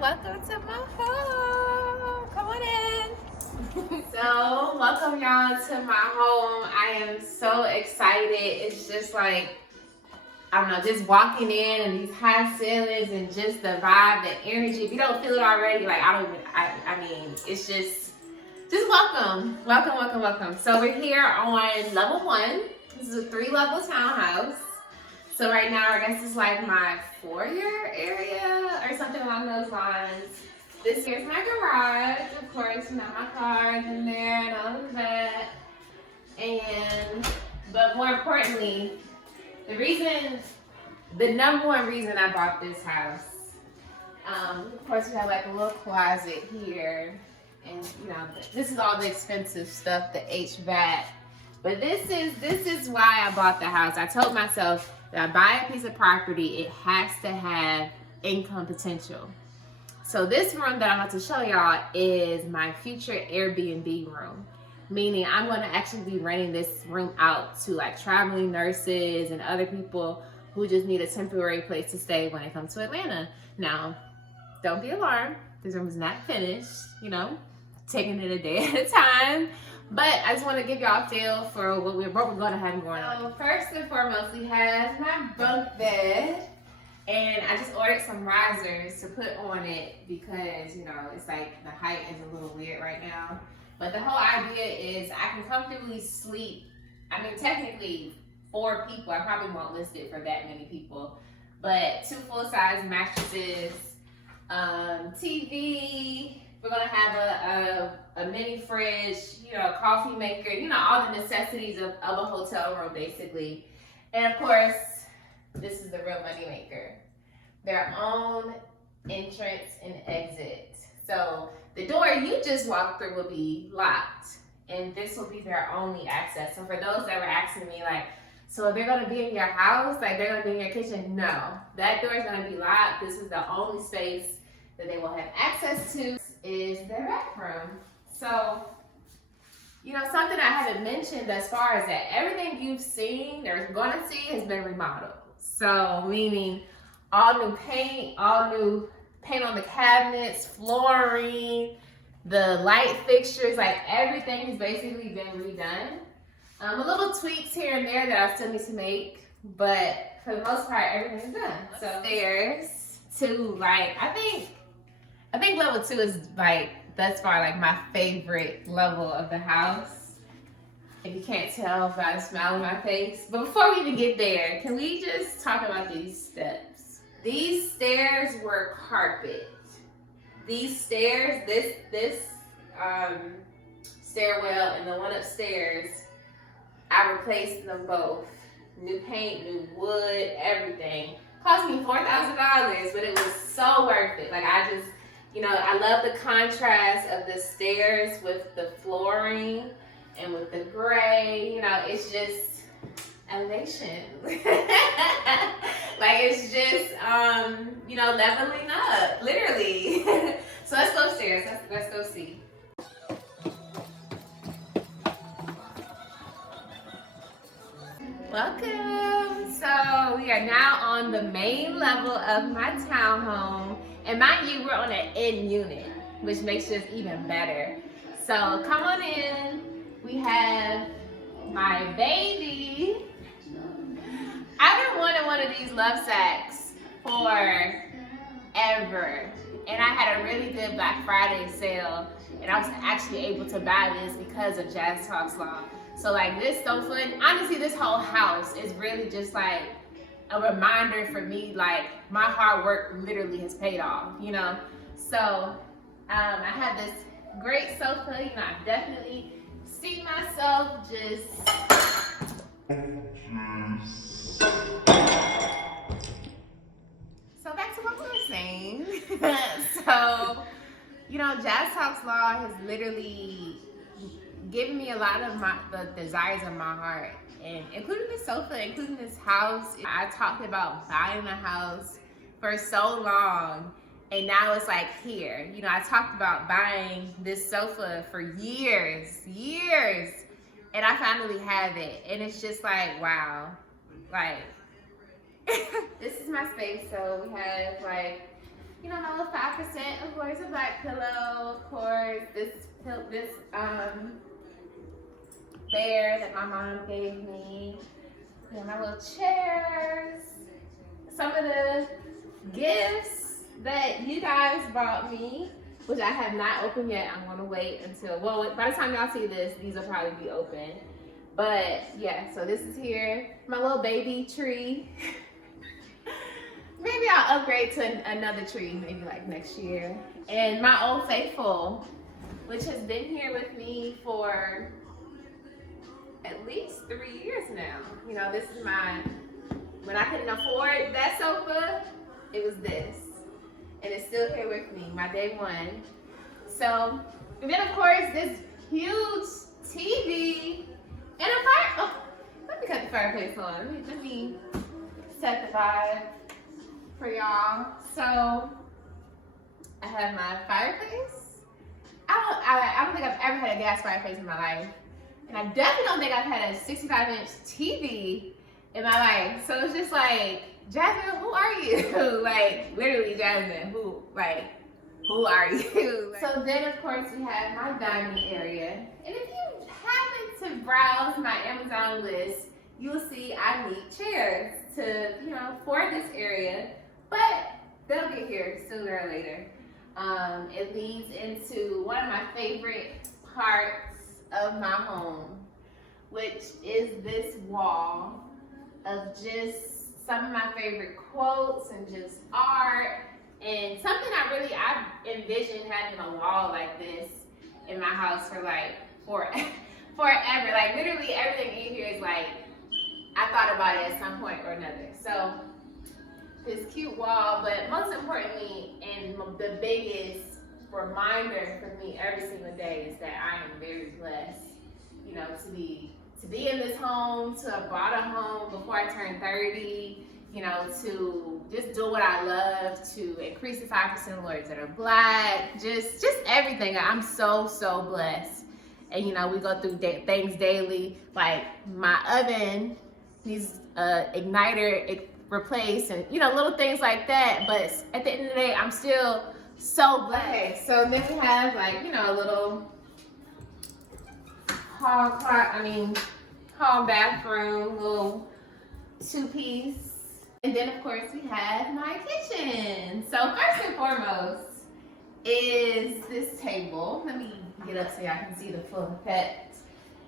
welcome to my home. Come on in. So, welcome y'all to my home. I am so excited. It's just like, I don't know, just walking in and these high ceilings and just the vibe, the energy. If you don't feel it already, like I mean, it's just welcome. Welcome. So we're here on level 1. This is a 3-level townhouse. So right now, I guess it's like my foyer area or something along those lines. This here's my garage, of course, my car's in there and all of that. But more importantly, the number one reason I bought this house, of course, we have like a little closet here. And this is all the expensive stuff, the HVAC. But this is why I bought the house. I told myself, that I buy a piece of property, it has to have income potential. So this room that I'm about to show y'all is my future Airbnb room. Meaning I'm going to actually be renting this room out to like traveling nurses and other people who just need a temporary place to stay when they come to Atlanta. Now, don't be alarmed. This room is not finished, taking it a day at a time. But I just want to give y'all a feel for what we're going to have going on. So first and foremost, we have my bunk bed. And I just ordered some risers to put on it because, it's like the height is a little weird right now. But the whole idea is I can comfortably sleep. I mean, technically 4 people. I probably won't list it for that many people. But 2 full-size mattresses, TV. We're gonna have a mini fridge, coffee maker, all the necessities of a hotel room basically. And of course, this is the real money maker. Their own entrance and exit. So the door you just walked through will be locked, and this will be their only access. So for those that were asking me like, so they're gonna be in your house, like they're gonna be in your kitchen? No, that door is gonna be locked. This is the only space that they will have access to is their bathroom. So, something I haven't mentioned as far as that everything you've seen or gonna see has been remodeled. So, meaning all new paint on the cabinets, flooring, the light fixtures, like everything has basically been redone. A little tweaks here and there that I still need to make, but for the most part, everything's done. So there's to like, I think level 2 is like thus far like my favorite level of the house. If you can't tell by the smile on my face. But before we even get there, can we just talk about these steps? These stairs were carpet. These stairs, this stairwell and the one upstairs, I replaced them both. New paint, new wood, everything. Cost me $4,000, but it was so worth it. Like I just, I love the contrast of the stairs with the flooring and with the gray. It's just elevation. Like it's just, leveling up, literally. So let's go upstairs. Let's go see. Welcome. So we are now on the main level of my townhome. And mind you, we're on an in unit, which makes this even better. So come on in. We have my baby. I've been wanting one of these love sacks forever. And I had a really good Black Friday sale. And I was actually able to buy this because of Jazz Talks Law. So like this sofa, and honestly this whole house is really just like a reminder for me, like my hard work literally has paid off, So I have this great sofa, I definitely see myself just So back to what we were saying. So, Jazz Talks Law has literally given me a lot of the desires of my heart, and including this sofa, including this house. I talked about buying a house for so long, and now it's like here. I talked about buying this sofa for years, and I finally have it, and it's just like, wow, like this is my space. So we have like You know, my little 5%, of course, a black pillow, of course, this bear that my mom gave me. You know, my little chairs. Some of the gifts that you guys bought me, which I have not opened yet. I'm gonna wait until, well, by the time y'all see this, these will probably be open. But yeah, so this is here, my little baby tree. Maybe I'll upgrade to another tree, maybe like next year. And my Old Faithful, which has been here with me for at least 3 years now. You know, this is when I couldn't afford that sofa, it was this. And it's still here with me, my day one. So, and then of course, this huge TV and a fire, oh, let me cut the fireplace on. Let me set the vibe for y'all. So, I have my fireplace. I don't think I've ever had a gas fireplace in my life. And I definitely don't think I've had a 65-inch TV in my life. So it's just like, Jasmine, who are you? Like, literally, Jasmine, who are you? So then, of course, we have my dining area. And if you happen to browse my Amazon list, you will see I need chairs to, you know, for this area. But they'll get here sooner or later. It leads into one of my favorite parts of my home, which is this wall of just some of my favorite quotes and just art, and something I envisioned having a wall like this in my house for like forever. Like literally everything in here is like, I thought about it at some point or another. So this cute wall, but most importantly, and the biggest reminder for me every single day is that I am very blessed, you know, to be in this home, to have bought a home before I turned 30, you know, to just do what I love, to increase the 5% of lawyers that are Black, just everything. I'm so blessed. And you know, we go through things daily, like my oven needs igniter replaced, and you know, little things like that. But at the end of the day, I'm still so blessed. Okay, so then we have like, you know, a little hall bathroom, little 2-piece. And then of course we have my kitchen. So first and foremost is this table. Let me get up so y'all can see the full effect.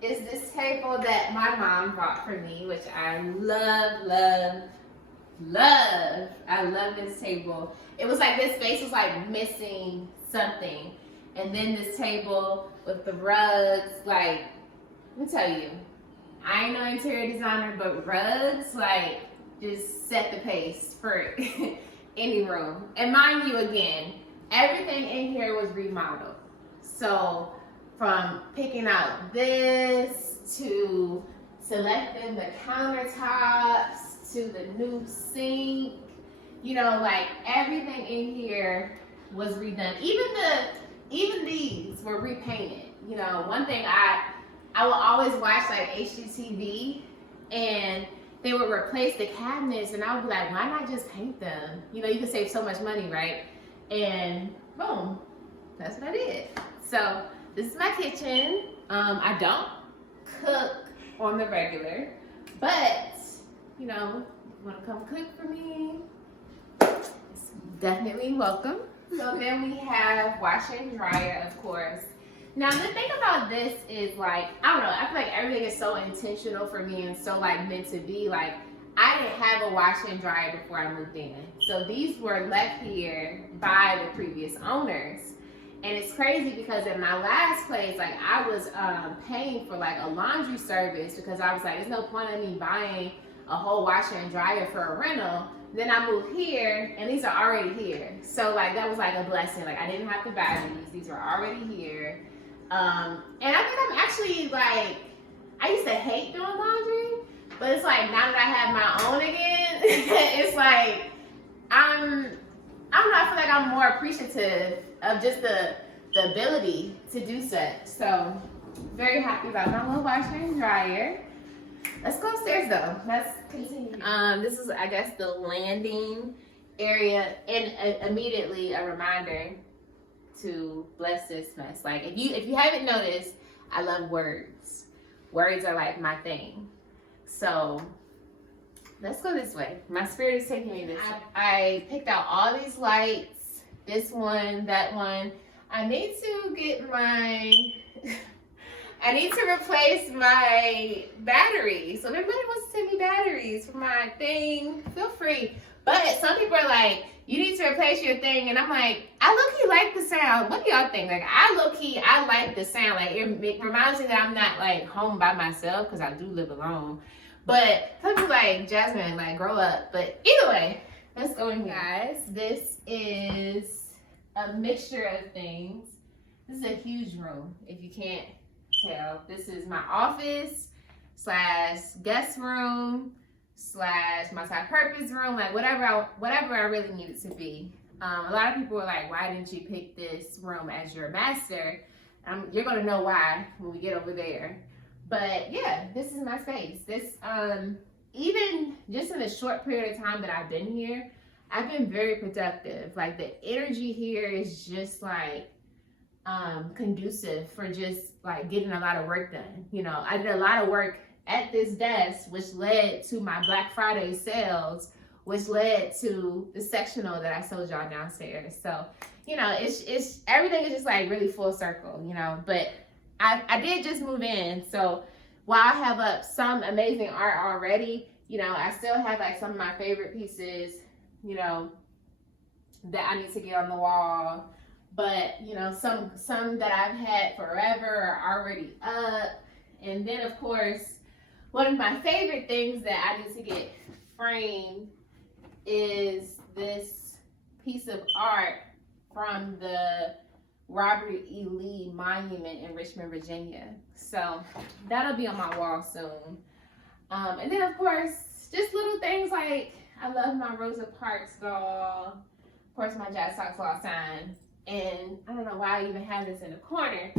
Is this table that my mom bought for me, which I love. I love this table. It was like this space was like missing something. And then this table with the rugs, like, let me tell you, I ain't no interior designer, but rugs, like, just set the pace for any room. And mind you, again, everything in here was remodeled. So from picking out this to selecting the countertops to the new sink, you know, like everything in here was redone. Even these were repainted. You know, one thing I will always watch like HGTV, and they would replace the cabinets, and I would be like, why not just paint them? You know, you can save so much money, right? And boom, that's what I did. So this is my kitchen. I don't cook on the regular, but you know, you wanna come cook for me, it's definitely welcome. So then we have washer and dryer, of course. Now the thing about this is like, I don't know, I feel like everything is so intentional for me and so like meant to be. Like, I didn't have a washer and dryer before I moved in. So these were left here by the previous owners. And it's crazy because at my last place, like I was paying for like a laundry service because I was like, there's no point in me buying a whole washer and dryer for a rental. Then I moved here and these are already here. So like that was like a blessing. Like I didn't have to buy these were already here. And I think I'm actually like, I used to hate doing laundry, but it's like now that I have my own again, it's like, I don't know, I feel like I'm more appreciative of just the ability to do such. So very happy about my little washer and dryer. Let's go upstairs though. Let's continue. This is, I guess, the landing area, and immediately a reminder to bless this mess. Like if you haven't noticed, I love words. Words are like my thing. So let's go this way. My spirit is taking me this way. I picked out all these lights. This one, that one. I need to get my I need to replace my batteries. So if anybody wants to send me batteries for my thing, feel free. But some people are like, you need to replace your thing. And I'm like, I low-key like the sound. What do y'all think? Like, I like the sound. Like, it reminds me that I'm not, like, home by myself because I do live alone. But some people like, Jasmine, like, grow up. But either way, let's go in here. Guys, this is a mixture of things. This is a huge room, if you can't tell. This is my office / guest room / multi-purpose room, like whatever I really need it to be. A lot of people are like, why didn't you pick this room as your master? You're gonna know why when we get over there. But yeah, this is my space. This even just in the short period of time that I've been here, I've been very productive. Like the energy here is just like conducive for just like getting a lot of work done. You know, I did a lot of work at this desk, which led to my Black Friday sales, which led to the sectional that I sold y'all downstairs. So, you know, it's everything is just like really full circle, you know. But I did just move in, so while I have up some amazing art already, you know, I still have like some of my favorite pieces, you know, that I need to get on the wall. But, you know, some that I've had forever are already up. And then, of course, one of my favorite things that I need to get framed is this piece of art from the Robert E. Lee Monument in Richmond, Virginia. So that'll be on my wall soon. And then, of course, just little things like I love my Rosa Parks doll. Of course, my Jazz Sox Law sign. And I don't know why I even have this in the corner,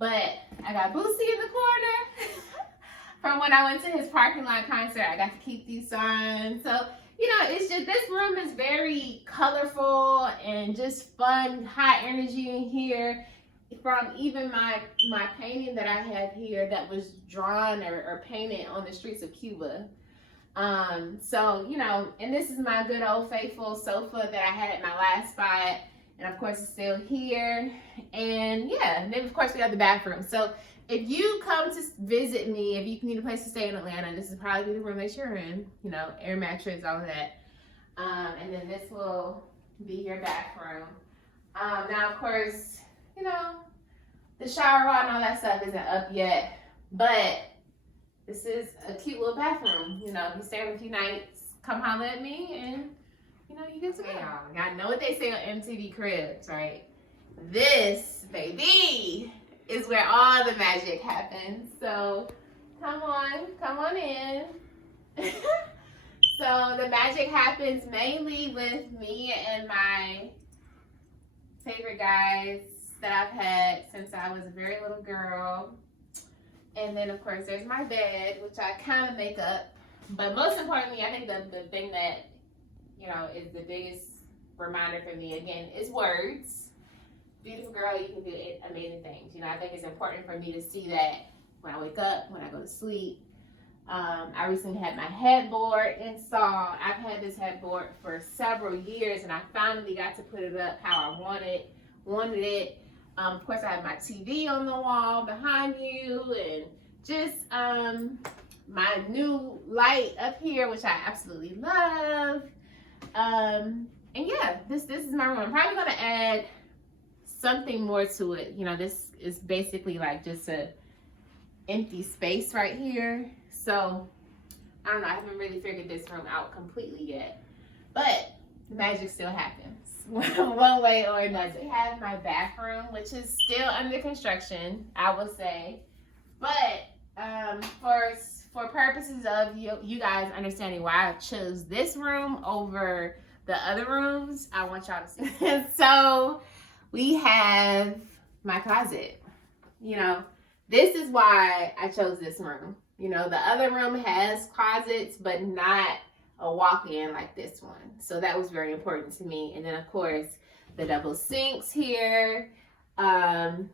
but I got Boosie in the corner. From when I went to his parking lot concert, I got to keep these signs. So, you know, it's just, this room is very colorful and just fun, high energy in here. From even my painting that I have here that was drawn or painted on the streets of Cuba. So, you know, and this is my good old faithful sofa that I had at my last spot. And of course, it's still here. And yeah, and then of course we have the bathroom. So if you come to visit me, if you need a place to stay in Atlanta, this is probably the room that you're in. You know, air mattress, all of that. And then this will be your bathroom. Now, of course, you know, the shower rod and all that stuff isn't up yet. But this is a cute little bathroom. You know, if you stay for a few nights, come holler at me and you know, you get to go. I know what they say on MTV Cribs, right? This, baby, is where all the magic happens. So, come on in. So, the magic happens mainly with me and my favorite guys that I've had since I was a very little girl. And then, of course, there's my bed, which I kind of make up. But most importantly, I think the thing that you know, is the biggest reminder for me, again, is words. Beautiful girl, you can do amazing things. You know, I think it's important for me to see that when I wake up, when I go to sleep. I recently had my headboard installed. I've had this headboard for several years, and I finally got to put it up how I wanted it. Of course, I have my TV on the wall behind you, and just my new light up here, which I absolutely love. And yeah, this is my room. I'm probably gonna add something more to it. You know, this is basically like just a empty space right here. So I don't know, I haven't really figured this room out completely yet. But the magic still happens one way or another. I have my bathroom, which is still under construction, I will say. But for purposes of you guys understanding why I chose this room over the other rooms, I want y'all to see. So we have my closet. You know, this is why I chose this room. You know, the other room has closets, but not a walk-in like this one. So that was very important to me. And then of course the double sinks here.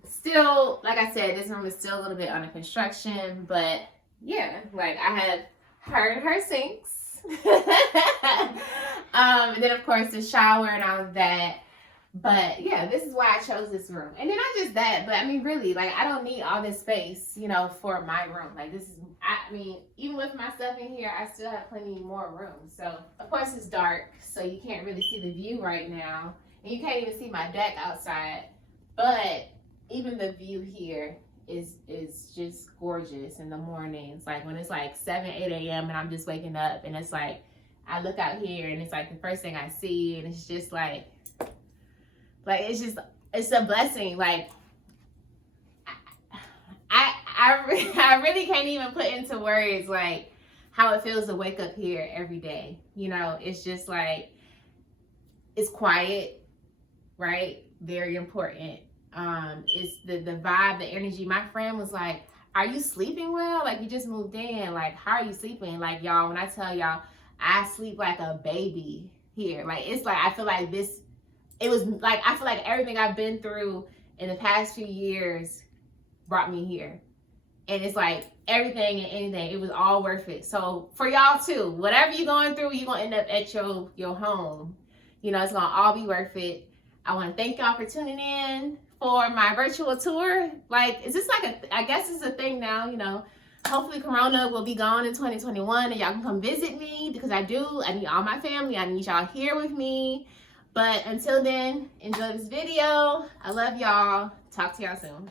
Still, like I said, this room is still a little bit under construction, but yeah, like I have her sinks. And then of course the shower and all of that. But yeah, this is why I chose this room. And then not just that, but I mean, really, like, I don't need all this space, you know, for my room. Like, this is, I mean, even with my stuff in here, I still have plenty more room. So, of course, it's dark, so you can't really see the view right now. And you can't even see my deck outside. But even the view here is just gorgeous in the mornings. Like, when it's like 7, 8 a.m. and I'm just waking up, and it's like, I look out here, and it's like the first thing I see, and it's just like it's a blessing. Like I really can't even put into words like how it feels to wake up here every day. You know, it's just like, it's quiet, right? Very important. It's the vibe, the energy. My friend was like, are you sleeping well? Like, you just moved in. Like, how are you sleeping? Like, y'all, when I tell y'all, I sleep like a baby here. Like, it's like, I feel like this, it was like, I feel like everything I've been through in the past few years brought me here. And it's like everything and anything, it was all worth it. So for y'all too, whatever you're going through, you're going to end up at your home. You know, it's going to all be worth it. I want to thank y'all for tuning in for my virtual tour. Like, is this like I guess it's a thing now, you know. Hopefully Corona will be gone in 2021 and y'all can come visit me, because I need all my family. I need y'all here with me. But until then, enjoy this video. I love y'all. Talk to y'all soon.